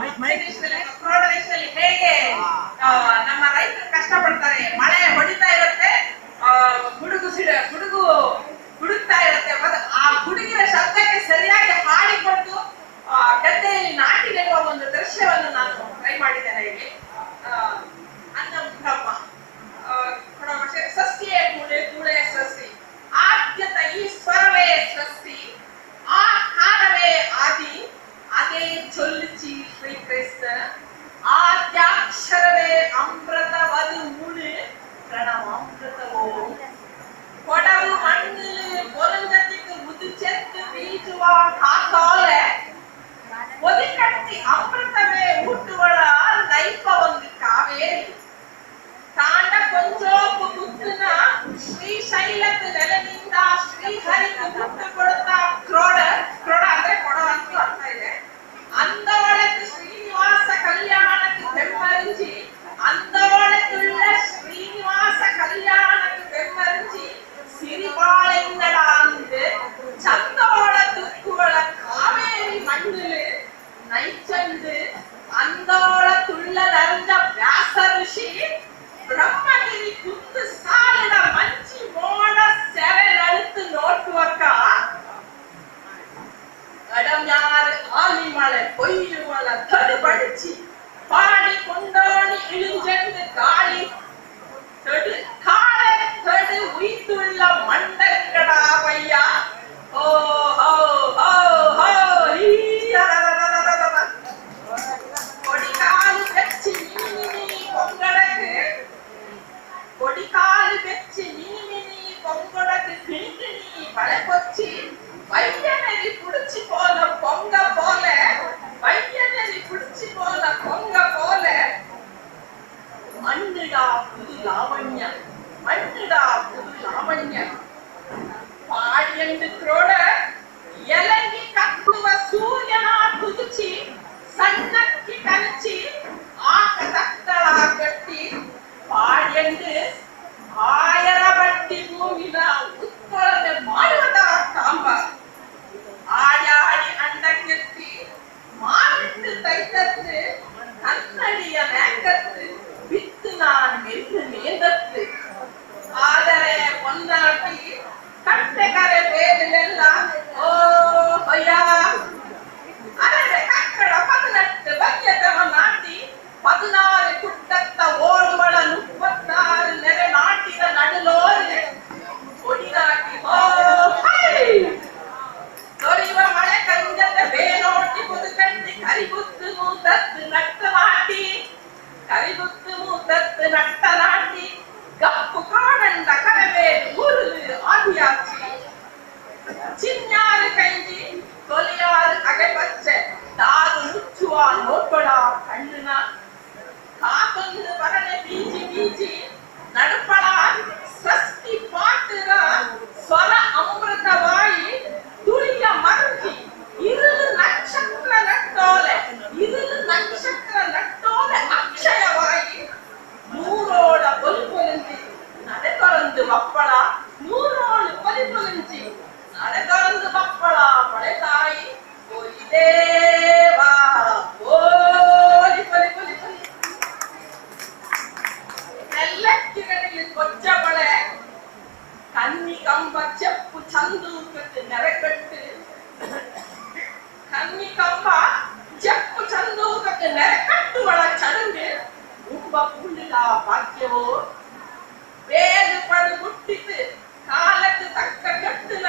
ದೇಶದಲ್ಲಿ ಹೇಗೆ ನಮ್ಮ ರೈತರು ಕಷ್ಟಪಡ್ತಾರೆ, ಮಳೆ ಹೊಡಿತಾ ಇರುತ್ತೆ, ಗುಡುಗು ಗುಡುಗ್ತಾ ಇರುತ್ತೆ, ಆ ಗುಡುಗಿನ ಶಬ್ದಕ್ಕೆ ಸರಿಯಾಗಿ ಹಾಡಿಕೊಂಡು ಗದ್ದೆಯಲ್ಲಿ ನಾಟಿ ನೆಡುವ ಒಂದು ದೃಶ್ಯವನ್ನು ನಾನು ಟ್ರೈ ಮಾಡಿದ್ದೇನೆ. ಇಲ್ಲಿ ಅನ್ನ ಬ್ರಹ್ಮ ಸಸ್ಯೇ ಕೂಳೆ ಕೂಳೆ ಸಸ್ಯ ಆದ್ಯತ ಈ ಸ್ವರವೇ ಸೃಷ್ಟಿ ಆ ಕಾಲವೇ ಆದಿ ಅದೇ ಚೊಲ್ಲಿಚಿ ಶ್ರೀಕೃಷ್ಣ ಆದ್ಯಾಕ್ಷರವೇ ಅಮೃತವದು ಮೂಳೆ ಪ್ರಣವಾಮೃತವೋ ಕೊಡವು ಮಣ್ಣಿಲು பொருந்தத்துக்கு முதுச்செத்து வீசுவா காசாலே ஒதுக்கட்டி அமிர்தமே ஊட்டுவಳ ನೈಪ ಒಂದು ಕಾವೇರಿ ಕಾಂಡ ಕೊಂಚೋಪು ಕುತ್ತನ ಶ್ರೀಶೈಲದ ನೆಲದಿಂದ ಶ್ರೀಹರಿಗೆ ಮುಟ್ಟು ಕೊಡುತ್ತಾ ಕ್ರೋಡ ಅಂದ್ರೆ ಕೊಡ ಅಂತ ಅರ್ಥ ಇದೆ. ಅಂದವಳೆದು ಶ್ರೀನಿವಾಸ ಕಲ್ಯಾಣಕ್ಕೆ ಬೆಂಬಲಿಸಿ ಅಂದವಳೆದುಳ್ಳ ಶ್ರೀನಿವಾಸ ಕಲ್ಯಾಣಕ್ಕೆ ಬೆಂಬಲಿಸಿ ಸಿರಿಬಾಳೆಂದಡ ಅಂದು ಚಂದವಳ ತುಕ್ಕುವಳ ಕಾವೇರಿ ಮಣ್ಣಿಲು ನೈಚಂದು ಅಂದವಳ ತುಳ್ಳದರ್ಜ ವ್ಯಾಸ ಋಷಿ ಬ್ರಹ್ಮಗಿರಿ ಕುಂದು ಸಾಲಿನ ಮಂಚಿ ಮೋಡ ಸೆರೆನಳುತ್ತು ನೋಟುವಕ್ಕ ಅಡಮ್ಯಾರು ಆಲಿಮಳೆ ಕೊಯ್ಯುವಳ ತಡು ಬಡಿಚಿ ಪಾಡಿ ಕೊಂಡೋಣಿ ಇಳಿಂಜೆಂದು ಗಾಳಿ ತಡು ಕಾಳೆ ತಡು ಉಯ್ದುಳ್ಳ ಮಂಡಂಗಡ ಬಯ್ಯ ಓ ಹೋ ಹೋ ಹೋ கொடிகாலு வெச்சி மினி பொங்கடக்கு கொடிகாலு வெச்சி மினி பொங்கடக்கு கிணிகிணி பழப்பொச்சி வையனரி புடிச்சி போல பொங்க போல வையனரி புடிச்சி போல பொங்க போல மண்ணுடா புது லாவண்யம் மண்ணுடா புது லாவண்யம் பாடியண்டு ಕ್ರೋಡ ಎಲಂಗಿ ಕಕ್ಕುವ ಸೂರ್ಯನ ಕುದುಚಿ ಸಣ್ಣಕ್ಕಿ ಕಲಚಿ ಆಕ ತಕ್ಕಳ ಗಟ್ಟಿ ಪಾಡ್ಯಂಡು ಆಯರ ಬಟ್ಟಿ ಭೂಮಿನ ಉತ್ಕೊಳನೆ ಮಾಡುವದ ಕಾಂಬ ಆಡಾಡಿ ಅಂಡಕ್ಕೆತ್ತಿ ಮಾವಿಟ್ಟು ತೈತತ್ತು ಕನ್ನಡಿಯ ಮ್ಯಾಕತ್ತು ಬಿತ್ತು ನಾನು ಮೆಲ್ಲು ಮೇದತ್ತು ಆದರೆ ಒಂದಾಟಿ ಕಟ್ಟೆಕರೆ ಬೇರೆಲ್ಲ ಓ ಭಯ್ಯ ಅರೆ ಕಕ್ಕಡ ಪದನಟ್ಟು ಬಗ್ಗೆತವ ನಾಟಿ 14 ಕುಟ್ಟತ್ತ ಓಡುವಳ 36 ನೆರೆ ನಾಟಿದ ನಡುಲೋರೆ ಒಡಿದಾಕಿ ಹೋ ದೊರೆಯುವ ಮಳೆ ಕಂಜದ ಬೇನೋಟಿ ಬದುಕಂಡಿ ಕರಿಬುತ್ತು ಮೂದತ್ತು ನಟ್ಟ ನಾಟಿ ಕರಿಬುತ್ತು ಮೂದತ್ತು ನಟ್ಟ ನಾಟಿ ಗಪ್ಪು ಕಾಡಂಡ ಕರವೇ ಊರುಲು ಆದಿಯಾಚಿ ಚಿನ್ನಾರು ಕೈಂದಿ ತೊಲಿಯಾರು ಅಗೆಪಚ್ಚೆ ದಾರು ಮುಚ್ಚುವ ನೋಡ್ಬೇಡ ಕಣ್ಣಿನ ಕಾಕೊಂದು ಬರನೆ ಬೀಜಿ ಬೀಜಿ ನಡುಪಳ ಸೃಷ್ಟಿ ಪಾಟರ ಸ್ವರ ಅಮೃತವಾಯಿ ತುಳಿಯ ಮರುಗಿ ಇರುಳು ನಕ್ಷತ್ರ ನಟ್ಟೋಲೆ ಇರುಳು ನಕ್ಷತ್ರ ನಟ್ಟೋಲೆ ಅಕ್ಷಯವಾಯಿ ನೂರೋಳ ಪೊಲಿಪೊಲಿಂಚಿ ನಡೆದೊಳಂದು ಮಪ್ಪಳ ನೂರೋಳು ಪೊಲಿಪೊಲಿಂಚಿ ನಡೆದೊಳಂದು ಮಪ್ಪಳ ಮಳೆ ತಾಯಿ ದೇವಾ ಓಲಿ ಪೊಲಿ ಪೊಲಿ ಪೊಲಿ ನೆಲ್ಲಕ್ಕಿಗಳಲ್ಲಿ ಕೊಚ್ಚ ಬಳೆ ಕನ್ನಿ ಕಂಬ ಚೆಪ್ಪು ಚಂದೂಕಕ್ಕೆ ನೆರೆಕಟ್ಟು ಕನ್ನಿ ಕಂಬ ಚೆಪ್ಪು ಚಂದೂಕಕ್ಕೆ ನೆರೆಕಟ್ಟುವಳ ಚಡುಂಗೆ ಉಬ್ಬ ಪುಳ್ಳಿಲ ಭಾಗ್ಯವೋ ಬೇದು ಪಡು ಮುಟ್ಟಿತು ಕಾಲಕ್ಕೆ ತಕ್ಕ ಕಟ್ಟುಲ